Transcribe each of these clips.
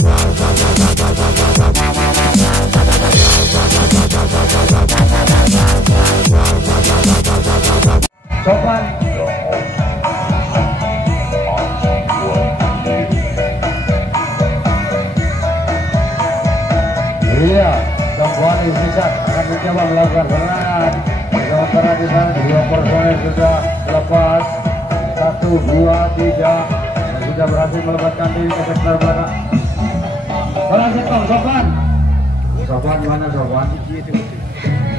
Sopan. Iya, kembali Zigzag akan mencoba melakukan serangan. Sementara di sana dua personel sudah lepas, 1, 2, 3 dan sudah berhasil melepaskan diri ke sektor belakang. Berhasil Sopan. Sopan mana Sopan?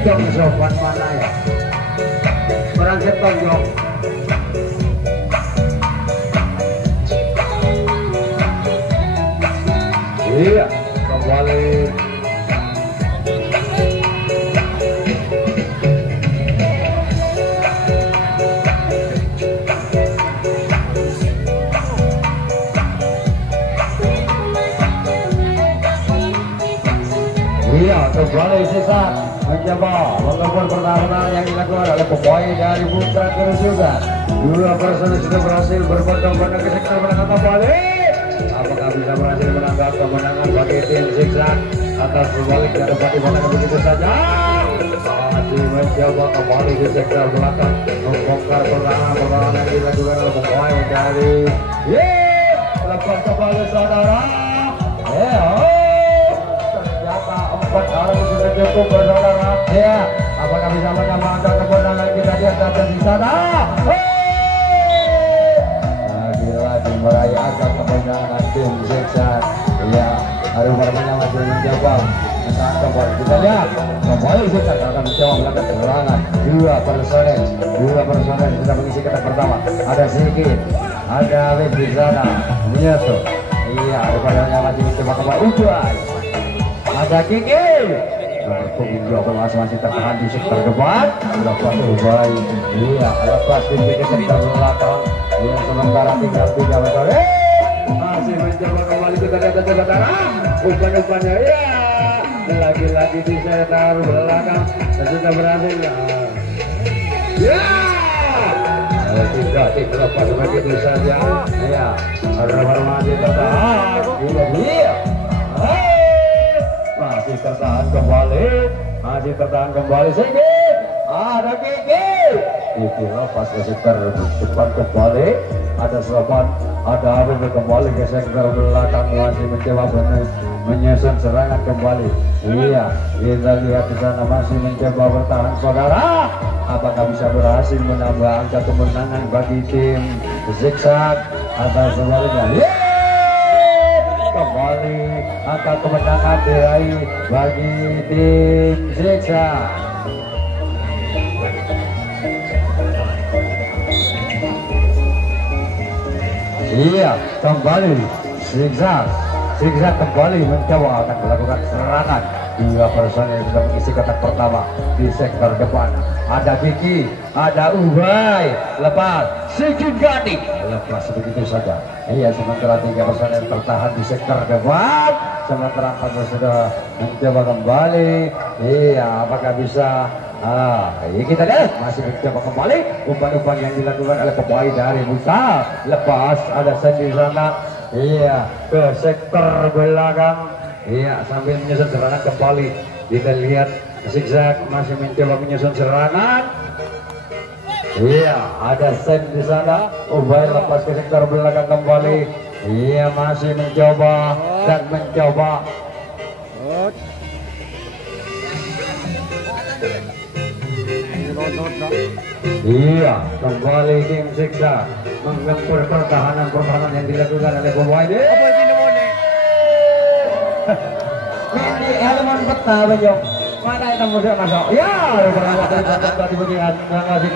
Sopan mana ya? Berhasil Jong. Iya, kembali. Iya, kembali Zigzag mencoba melakukan pertahanan yang dilakukan oleh pemain dari Putra Kerusuhan. Dua personel sudah berhasil berbondong-bondong ke sektor belakang kembali. Apakah bisa berhasil menangkap kemenangan bagi tim Zigzag atas berbalik ke depan di mana begitu saja? Masih mencoba kembali di sektor belakang membongkar pertahanan yang dilakukan oleh pemain dari lepas kembali saudara. Empat orang sudah cukup bersaudara. Ya, apakah bisa menyamakan kemenangan kita di atas dan di sana? Lagi-lagi merayakan kemenangan tim Zigzag. Ya, harus bermain masih mencoba menangkap. Kita lihat kembali Zigzag akan mencoba melakukan serangan. Dua personel sudah mengisi kotak pertama. Ada Sigit, ada Web di sana. Menyusul. Iya, rupanya masih mencoba kembali. Ubay. Ada Kiki. Punggung masih tertahan di sektor depan. Lepas Ubay. Iya, lepas Kiki ke sektor belakang. Iya, sementara tinggal 3 personel. Masih mencoba kembali kita lihat saudara. Umpan-umpannya ya. Lagi-lagi di sektor belakang dan sudah berhasil. Ya. Tidak lepas begitu saja. Ya, ada masih tertahan. Iya. Masih tertahan kembali sedikit. Ada Kiki. Kiki lepas ke sektor depan kembali. Ada Sopan, ada Habib kembali ke sektor belakang masih mencoba menyusun serangan kembali. Iya, kita lihat di sana masih mencoba bertahan saudara. Apakah bisa berhasil menambah angka kemenangan bagi tim Zigzag atau sebaliknya? Kembali angka kemenangan diraih bagi tim Zigzag. Iya, kembali Zigzag kembali mencoba akan melakukan serangan. Dua personel yang sudah mengisi kotak pertama di sektor depan. Ada Kiki, ada Ubay, lepas Sigit Gandhi, lepas begitu saja. Iya, sementara 3 personel tertahan di sektor depan. Sementara 4 sudah mencoba kembali. Iya, apakah bisa? Ini kita lihat masih mencoba kembali umpan-umpan yang dilakukan oleh pemain dari Musa. Lepas ada Sen di sana. Iya, ke sektor belakang. Iya, sambil menyusun serangan kembali. Kita lihat Zigzag masih mencoba menyusun serangan. Iya, ada Sen di sana. Ubay lepas ke sektor belakang kembali. Iya, masih mencoba dan mencoba. Iya, kembali tim Zigzag menggempur pertahanan yang dilakukan oleh pemain. Ini elemen peta Banyong. Mana yang mudah masuk? Ya, berangkat dari bunyian. Terima kasih.